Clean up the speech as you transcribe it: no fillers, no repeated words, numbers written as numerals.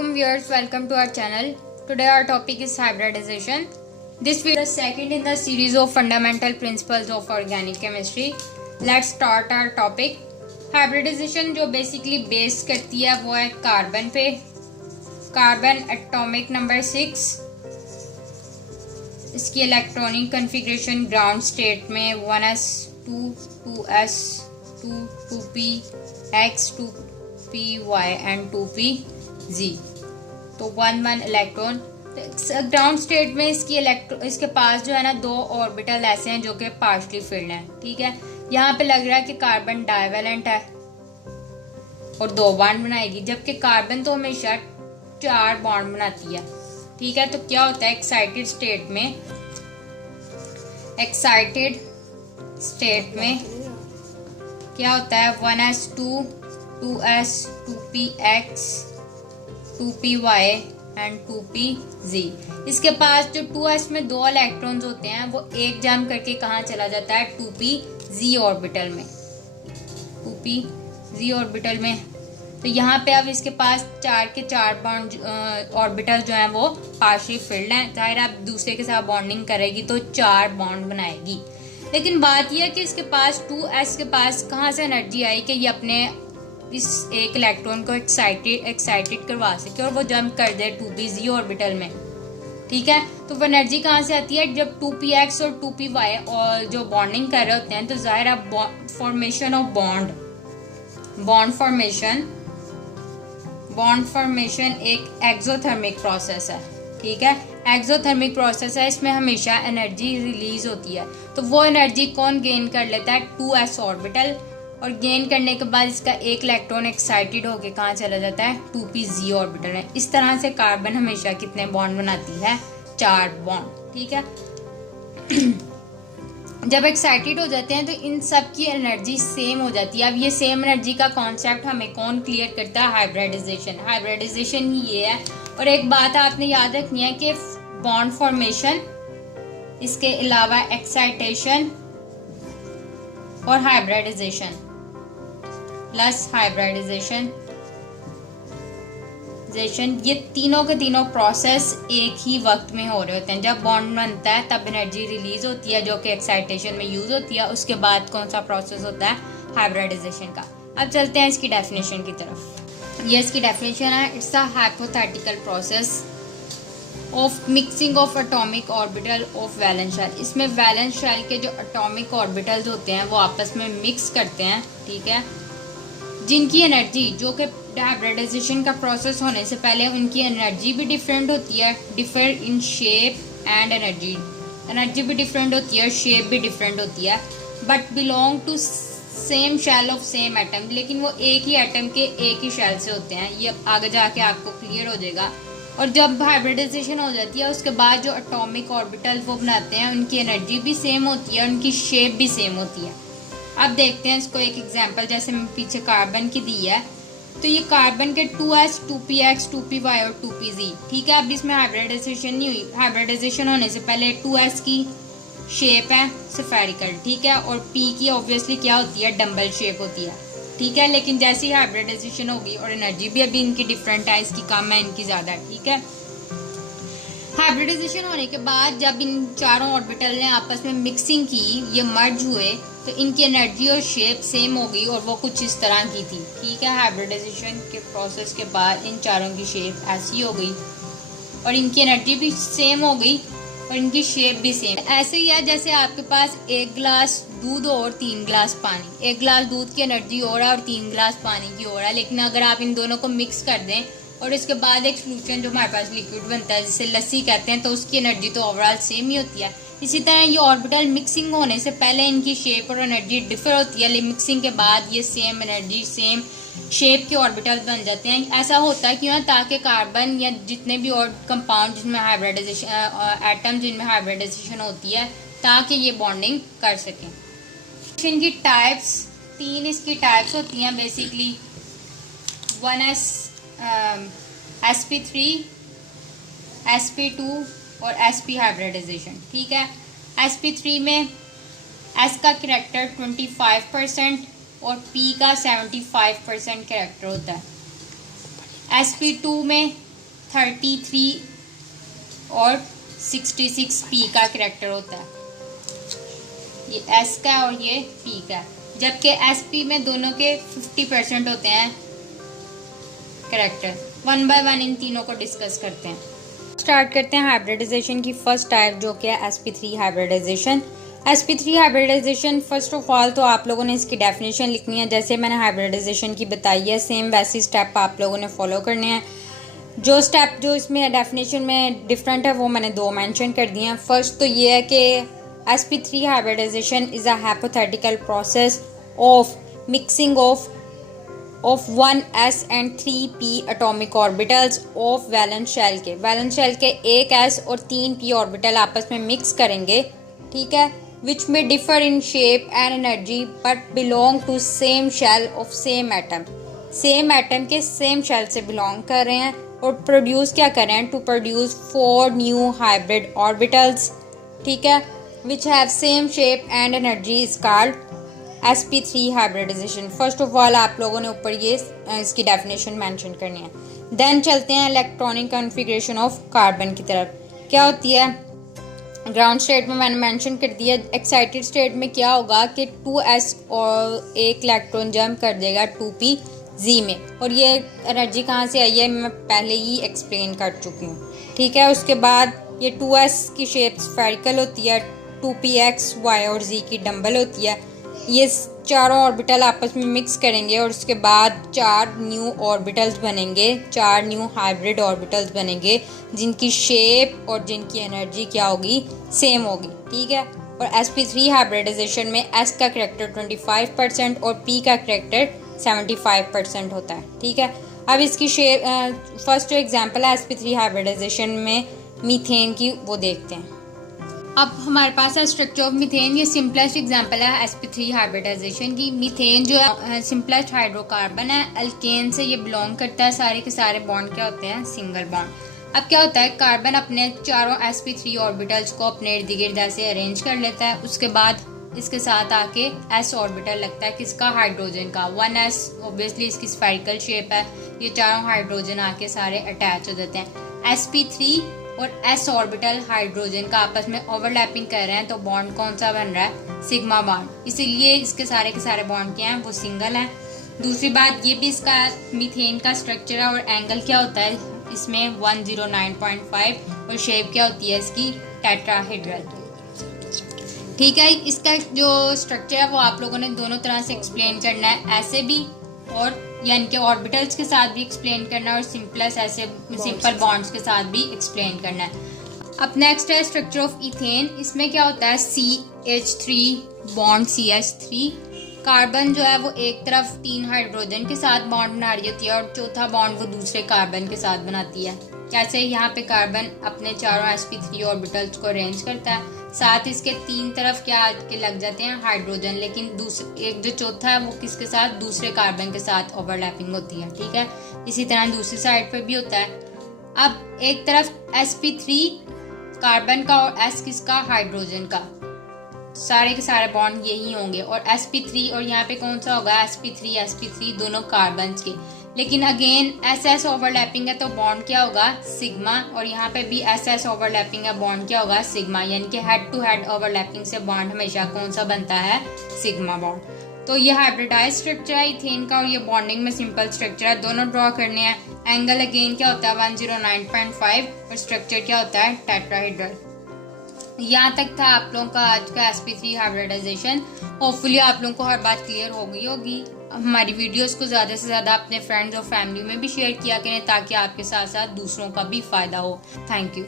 Viewers, welcome to our channel. Today our topic is hybridization. This will be the second in the series of fundamental principles of organic chemistry. Let's start our topic. Hybridization जो basically base करती है वो है carbon पे. Carbon atomic number 6. इसकी electronic configuration ground state में 1s2 2s 2 2p x 2py and 2pz. तो 1 electron. Ground state में इसके पास जो है ना दो ऑर्बिटल ऐसे हैं जो कि पार्शली फिल्ड हैं. ठीक है, यहाँ पे लग रहा है कि कार्बन डाइवेलेंट है और 2 बॉन्ड बनाएगी, जबकि कार्बन तो हमेशा 4 बॉन्ड बनाती है. ठीक है, तो क्या होता है एक्साइटेड स्टेट में क्या होता है 1s2 2s 2px 2py and 2pz. इसके पास जो 2s में 2 इलेक्ट्रॉन्स होते हैं वो एक जम करके कहाँ चला जाता है 2pz ऑर्बिटल में. 2pz ऑर्बिटल में. तो यहाँ पे अब इसके पास 4 के 4 बॉन्ड ऑर्बिटल जो हैं वो पार्शियल फिल्ड हैं. जाहिर आप दूसरे के साथ बॉन्डिंग करेगी तो 4 बॉन्ड बनाएगी. लेकिन बात यह है कि इसके पास 2s के पास कहाँ से एनर्जी आई कि ये अपने इस एक इलेक्ट्रॉन को एक्साइटेड करवा सके और वो जंप कर दे 2pz ऑर्बिटल में. ठीक है, तो वो एनर्जी कहाँ से आती है जब 2px और 2py और जो बॉन्डिंग कर रहे होते हैं तो जाहिर है फॉर्मेशन ऑफ बॉन्ड फॉर्मेशन एक एक्सोथर्मिक प्रोसेस है. ठीक है, एक्सोथर्मिक प्रोसेस है, इसमें हमेशा एनर्जी रिलीज होती है. तो वो एनर्जी कौन गेन कर लेता है 2s ऑर्बिटल, और गेन करने के बाद इसका एक इलेक्ट्रॉन एक्साइटेड होके कहाँ चला जाता है 2pz ऑर्बिटल में. इस तरह से कार्बन हमेशा कितने बॉन्ड बनाती है 4 बॉन्ड. ठीक है, जब एक्साइटेड हो जाते हैं तो इन सब की एनर्जी सेम हो जाती है. अब ये सेम एनर्जी का कॉन्सेप्ट हमें कौन क्लियर करता है हाइब्रिडाइजेशन ही ये है. और एक बात आपने याद रखनी है कि बॉन्ड फॉर्मेशन, इसके अलावा एक्साइटेशन और हाइब्रिडाइजेशन प्लस हाइब्रिडाइजेशन ये तीनों के तीनों प्रोसेस एक ही वक्त में हो रहे होते हैं. जब बॉन्ड बनता है तब एनर्जी रिलीज होती है जो कि एक्साइटेशन में यूज होती है. उसके बाद कौन सा प्रोसेस होता है हाइब्रिडाइजेशन का. अब चलते हैं इसकी डेफिनेशन की तरफ. ये इसकी डेफिनेशन है. It's a hypothetical process of mixing of atomic orbital of valence shell. इसमें वैलेंस शेल के जो एटॉमिक ऑर्बिटल्स होते हैं वो आपस में मिक्स करते हैं. ठीक है, जिनकी एनर्जी जो कि हाइब्रिडाइजेशन का प्रोसेस होने से पहले उनकी एनर्जी भी डिफरेंट होती है. Differ in shape and energy भी डिफरेंट होती है, शेप भी डिफरेंट होती है. But belong to same shell of same atom. लेकिन वो एक ही एटम के एक ही शेल से होते हैं. ये आगे जाके आपको क्लियर हो जाएगा. और जब हाइब्रिडाइजेशन हो जाती है उसके बाद जो एटॉमिक ऑर्बिटल वो बनाते हैं उनकी एनर्जी भी सेम होती है, उनकी शेप भी सेम होती है. अब देखते हैं इसको एक एग्जांपल. जैसे पीछे कार्बन की दी है, तो ये कार्बन के 2s 2px 2py और 2pz. ठीक है, अब इसमें हाइब्रिडाइजेशन नहीं हुई. हाइब्रिडाइजेशन होने से पहले 2s की शेप है स्फेरिकल. ठीक है, और p की ऑब्वियसली क्या होती है डम्बल शेप होती है. ठीक है, लेकिन जैसे ही हाइब्रिडाइजेशन होगी और एनर्जी भी अभी इनकी डिफरेंट है, इसकी कम है इनकी ज़्यादा है. ठीक है, हाइब्रिडाइजेशन होने के बाद जब इन चारों ऑर्बिटल ने आपस में मिक्सिंग की, ये मर्ज हुए, तो इनकी एनर्जी और शेप सेम हो गई और वो कुछ इस तरह की थी. ठीक है, हाइब्रिडाइजेशन के प्रोसेस के बाद इन चारों की शेप ऐसी हो गई और इनकी एनर्जी भी सेम हो गई और इनकी शेप भी सेम. ऐसे ही है जैसे आपके पास 1 गिलास दूध और 3 गिलास पानी. 1 गिलास दूध की एनर्जी और है और 3 गिलास पानी की और है. लेकिन अगर आप इन दोनों को मिक्स कर दें और इसके बाद एक सोल्यूशन जो हमारे पास लिक्विड बनता है जिसे लस्सी कहते हैं, तो उसकी एनर्जी तो ओवरऑल सेम ही होती है. इसी तरह ये ऑर्बिटल मिक्सिंग होने से पहले इनकी शेप और एनर्जी डिफर होती है, लेकिन मिक्सिंग के बाद ये सेम एनर्जी सेम शेप के ऑर्बिटल बन जाते हैं. ऐसा होता है क्यों, ताकि कार्बन या जितने भी और कंपाउंड जिनमें हाइब्रिडाइजेशन एटम जिनमें हाइब्रिडाइजेशन होती है ताकि ये बॉन्डिंग कर सकें. इनकी टाइप्स 3 इसकी टाइप्स होती हैं बेसिकली. 1s sp3 sp2 और sp हाइब्रिडाइजेशन. ठीक है, sp3 में s का कैरेक्टर 25% और P का 75% कैरेक्टर होता है. sp2 में 33 और 66 पी का करैक्टर होता है, ये एस का और ये पी का, जबकि एस पी में दोनों के 50% होते हैं character. One by one in तीनों को डिस्कस करते हैं। स्टार्ट करते हैं हाइब्रिडाइजेशन की फर्स्ट टाइप जो कि है sp3 hybridisation. sp3 hybridisation first of all तो आप लोगों ने इसकी डेफिनेशन लिखनी है, जैसे मैंने हाइब्रिडाइजेशन की बताई है सेम वैसी स्टेप आप लोगों ने फॉलो करने हैं। जो स्टेप जो इसमें डेफिनेशन में डिफरेंट है वो मैंने 2 मेंशन कर दिए हैं। फर्स्ट तो ये है कि sp3 hybridization is a hypothetical process of mixing of 1s and 3p atomic orbitals of valence shell के एक s और 3p ऑर्बिटल आपस में मिक्स करेंगे, ठीक है, which may differ in shape and energy but belong to same shell of same atom के same shell से बिलोंग कर रहे हैं और प्रोड्यूस क्या कर रहे हैं, to produce 4 new hybrid orbitals, ठीक है, which have same shape and energy is called sp3 hybridization। First of all आप लोगों ने ऊपर ये इसकी डेफिनेशन मेंशन करनी है। देन चलते हैं इलेक्ट्रॉनिक कॉन्फ़िगरेशन ऑफ कार्बन की तरफ। क्या होती है ग्राउंड स्टेट में मैंने मेंशन कर दिया। एक्साइटेड स्टेट में क्या होगा कि 2s और एक इलेक्ट्रॉन जंप कर देगा 2p में, और ये एनर्जी कहाँ से आई है मैं पहले ही एक्सप्लेन कर चुकी हूँ, ठीक है। उसके बाद ये 2s की शेप स्फेरिकल होती है, 2px y और z की डंबल होती है। ये चारों ऑर्बिटल आपस में मिक्स करेंगे और उसके बाद 4 न्यू ऑर्बिटल्स बनेंगे, 4 न्यू हाइब्रिड ऑर्बिटल्स बनेंगे जिनकी शेप और जिनकी एनर्जी क्या होगी, सेम होगी, ठीक है। और sp3 हाइब्रिडाइजेशन में s का करैक्टर 25% और p का करैक्टर 75% होता है, ठीक है। अब इसकी शेप फर्स्ट जो एग्जांपल है sp3 हाइब्रिडाइजेशन में मीथेन की वो देखते हैं। अब हमारे पास है स्ट्रक्चर ऑफ मीथेन। ये सिंपलेस्ट एग्जांपल है sp3 हाइब्रिडाइजेशन की। मीथेन जो है सिंपलेस्ट हाइड्रोकार्बन है, अल्केन से ये बिलोंग करता है। सारे के सारे बॉन्ड क्या होते हैं, सिंगल बॉन्ड। अब क्या होता है, कार्बन अपने चारों sp3 ऑर्बिटल्स को अपने इर्द गिर्द ऐसे अरेंज कर लेता है। उसके बाद इसके साथ आके s ऑर्बिटल लगता है, किसका, हाइड्रोजन का। 1s ऑब्वियसली इसकी स्फेरिकल शेप है, ये चारों हाइड्रोजन आके सारे अटैच हो जाते हैं। sp3 और s ऑर्बिटल हाइड्रोजन का आपस में ओवरलैपिंग कर रहे हैं, तो बॉन्ड कौन सा बन रहा है, सिग्मा बॉन्ड। इसीलिए इसके सारे बॉन्ड क्या हैं, वो सिंगल हैं। दूसरी बात ये भी इसका मीथेन का स्ट्रक्चर है और एंगल क्या होता है इसमें 109.5 और शेप क्या होती है इसकी, टेट्राहेड्रल, ठीक है। इसका जो स्ट्रक्चर है वो आप लोगों ने दोनों तरह से एक्सप्लेन करना है, ऐसे भी और यानी कि ऑर्बिटल्स के साथ भी एक्सप्लेन करना है और सिंपल बॉन्ड्स के साथ भी एक्सप्लेन करना है। अब नेक्स्ट है स्ट्रक्चर ऑफ इथेन। इसमें क्या होता है, CH3 बॉन्ड CH3। कार्बन जो है वो एक तरफ 3 हाइड्रोजन के साथ बॉन्ड बना रही होती है और चौथा बॉन्ड वो दूसरे कार्बन के साथ बनाती है। कैसे, यहाँ पे कार्बन अपने चारों sp3 ऑर्बिटल्स को अरेंज करता है, साथ इसके 3 तरफ क्या के लग जाते हैं, हाइड्रोजन, लेकिन दूसरे एक जो चौथा है वो किसके साथ, दूसरे कार्बन के साथ ओवरलैपिंग होती है, ठीक है। इसी तरह दूसरी साइड पे भी होता है। अब एक तरफ sp3 कार्बन का और s किसका, हाइड्रोजन का, सारे के सारे बॉन्ड यही होंगे। और sp3 और यहाँ पे कौन सा होगा, sp3 दोनों कार्बन के। लेकिन अगेन SS ओवरलैपिंग है तो बॉन्ड क्या होगा, सिग्मा, और यहाँ पे भी SS ओवरलैपिंग है, बॉन्ड क्या होगा, सिग्मा। यानी कि हेड टू हेड ओवरलैपिंग से बॉन्ड हमेशा कौन सा बनता है, सिग्मा बॉन्ड। तो ये हाइब्रिडाइज स्ट्रक्चर है इथेन का और ये बॉन्डिंग में सिंपल स्ट्रक्चर है। दोनों ड्रॉ करने हैं। एंगल अगेन क्या होता है 109.5 और स्ट्रक्चर क्या होता है, टेट्राहेड्रल। यहाँ तक था आप लोगों का आज का sp3 हाइब्रिडाइजेशन। होपफुली आप लोगों को हर बात क्लियर हो गई होगी। हमारी वीडियोस को ज़्यादा से ज़्यादा अपने फ्रेंड्स और फैमिली में भी शेयर किया करें ताकि आपके साथ साथ दूसरों का भी फ़ायदा हो। Thank you.